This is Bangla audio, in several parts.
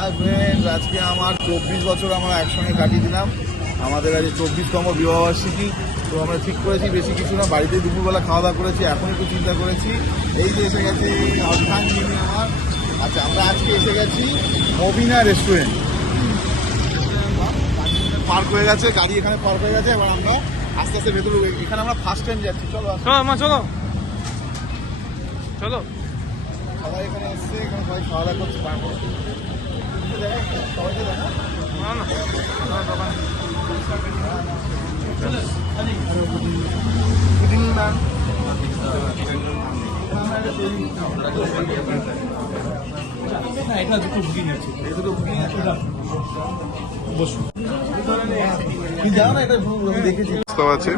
আর ফ্রেন্ডস, আজকে আমার 24 বছর আমরা একসঙ্গে কাটিয়ে দিলাম। আমাদের আজ 24তম বিবাহবার্ষিকী। তো আমরা ঠিক করেছি বেশি কিছু না, বাড়িতে দুপুরবেলা খাওয়া দাওয়া করেছি, এখন একটু চিন্তা করেছি। এই যে এসে গেছে অর্ধাঙ্গিনী আমার। আচ্ছা, আমরা আজকে এসে গেছি মবিনা রেস্টুরেন্ট। পার্ক হয়ে গেছে, গাড়ি এখানে পার্ক হয়ে গেছে। এবার আমরা আস্তে আস্তে ভেতরে, এখানে আমরা ফার্স্ট টাইম যাচ্ছি। চলো চলো চলো। সবাই এখানে এসছে, এখানে সবাই খাওয়া দাওয়া করছে। সবাইকে দেখা দেখেছি আছে।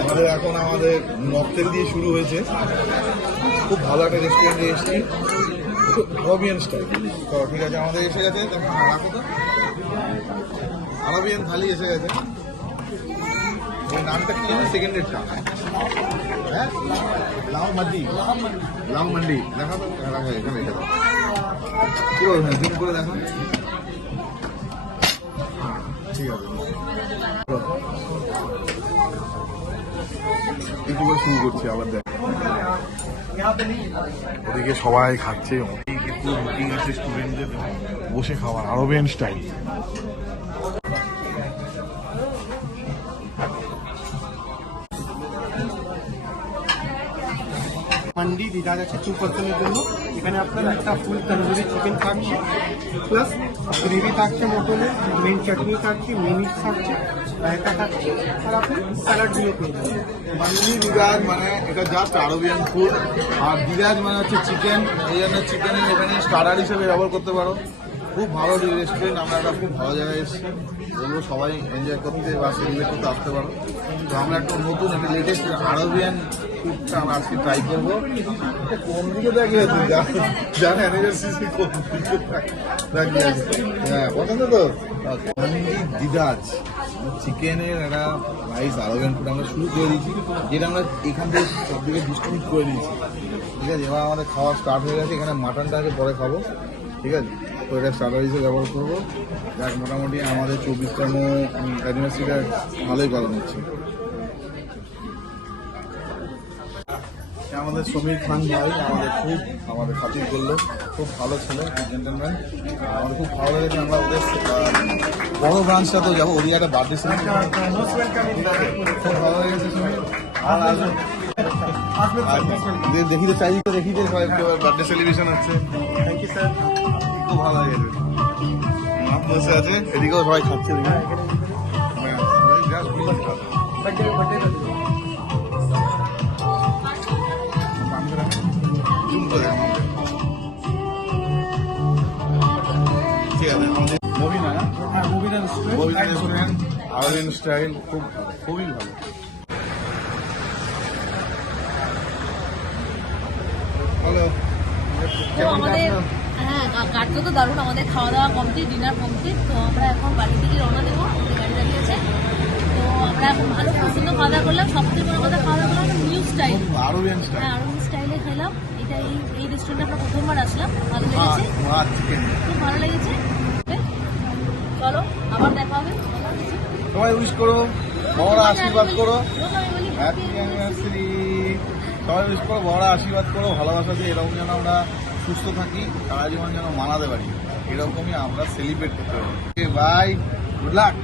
আমাদের এখন আমাদের নকটেল দিয়ে শুরু হয়েছে। খুব ভালো একটা রেস্টুরেন্টে এসেছি, আরবিয়ান স্টাইল। তো ঠিক আছে, আমাদের এসে গেছে। রাখো তো, আরবিয়ান থালি এসে গেছে। এই নামটা কি জানো? সেকেন্ডের চা, হ্যাঁ, লাউ মান্ডি দেখা তো, এখানে রেখে দাও পুরো, হ্যাঁ জুম করে দেখা। ঠিক আছে, একটু করে শুরু করছি আবার। দেখ, ওদিকে সবাই খাচ্ছে, অনেক একটু বুকিং আছে স্টুডেন্টদের বসে খাওয়ার, আরবিয়ান স্টাইল। মান্ডি দিদা যাচ্ছে 2 পার্সনের জন্য। এখানে আপনার একটা ফুল তন্দুরি চিকেন থাকছে, প্লাস গ্রেভি থাকছে, মটনের মেন চাটনি থাকছে, মিনিট থাকছে, রায়তা থাকছে, আর আপনি স্যালাডগুলো পেয়ে যাবেন। মান্ডি দিদাজ মানে এটা জাস্ট আরবিয়ান ফুড, আর দিদাজ মানে হচ্ছে চিকেন। এই জন্য চিকেনের এখানে স্টার্টার হিসেবে ব্যবহার করতে পারো। খুব ভালো রেস্টুরেন্ট, আমরা একটা খুব ভালো জায়গায় এসেছি। এগুলো সবাই এনজয় করতে বা সেলিব্রেট করতে আসতে পারো। তো আমরা একটা নতুন, একটা লেটেস্ট আরবিয়ান ফুডটা আমরা আজকে ট্রাই করবো। কোন দিকে দাঁড়িয়ে আছে জান অ্যানিভার্সারি, কোন দিকে দাঁড়িয়ে আছে? হ্যাঁ, পছন্দ তো। মান্ডি দিদাজ চিকেনের একটা রাইস আরবিয়ান ফুড আমরা শুরু করে দিয়েছি, যেটা আমরা এখান থেকে সব দিকে ডিস্ট্রিবিউট করে দিয়েছি। ঠিক আছে, এবার আমাদের খাওয়া স্টার্ট হয়ে গেছে। এখানে মাটনটা আগে পরে খাবো, ঠিক আছে? তো এটা স্টার্টার হিসেবে ব্যবহার করবো। যাক, মোটামুটি আমাদের 24তম অ্যানিভার্সারিটা ভালোই পালন হচ্ছে। আমাদের সমীর খান ভাই আমাদের খাতির করলো, খুব ভালো ছিল, জেন্টলম্যান। আমাদের খুব ভালো লেগেছে। আমরা ওদের বড় ব্রাঞ্চটাতেও যাবো, ওদিকে একটা বার্থডে সেলিব্রেশন, ঠিক আছে? খুব ভালো লেগেছে সমীর। আর দেখি তো চারিদিকে, দেখি যে বার্থডে সেলিব্রেশন হচ্ছে। থ্যাংক ইউ স্যার, খুব ভালো লেগেছে। বসে আছে, এদিকেও সবাই খাচ্ছে। ঠিক আছে, আমাদের মবিনা রেস্টুরেন্ট আরবিয়ান স্টাইল, খুব ভালো, খুবই ভালো। হ্যালো, হ্যাঁ, কাটলো তো দারুণ। আমাদের খাওয়া দাওয়া কমপ্লিট, ডিনার কমপ্লিট। তো আমরা এখন বাড়ি থেকে রওনা দেবো, আমাদের গাড়ি দাঁড়িয়েছে। তো আমরা এখন ভালো সুন্দর খাওয়া দাওয়া করলাম। সবথেকে বড় কথা, খাওয়া দাওয়া করলাম নিউ স্টাইল, আরবিয়ান স্টাইল। হ্যাঁ, আরবিয়ান স্টাইলে খেলাম। এটা এই রেস্টুরেন্টে আমরা প্রথমবার আসলাম, ভালো লেগেছে, খুব ভালো লেগেছে। চলো, আবার দেখা হবে। সবাই উইশ করো, বড়রা আশীর্বাদ করো। আমি বলি হ্যাপি অ্যানিভার্সারি। সবাই উইশ করো, বড়রা আশীর্বাদ করো, ভালোবাসা দিয়ে এরকম যেন আমরা সুস্থ থাকি, সারা জীবন যেন মানাতে পারি, এরকমই আমরা সেলিব্রেট করতে পারি। Bye, good lakh.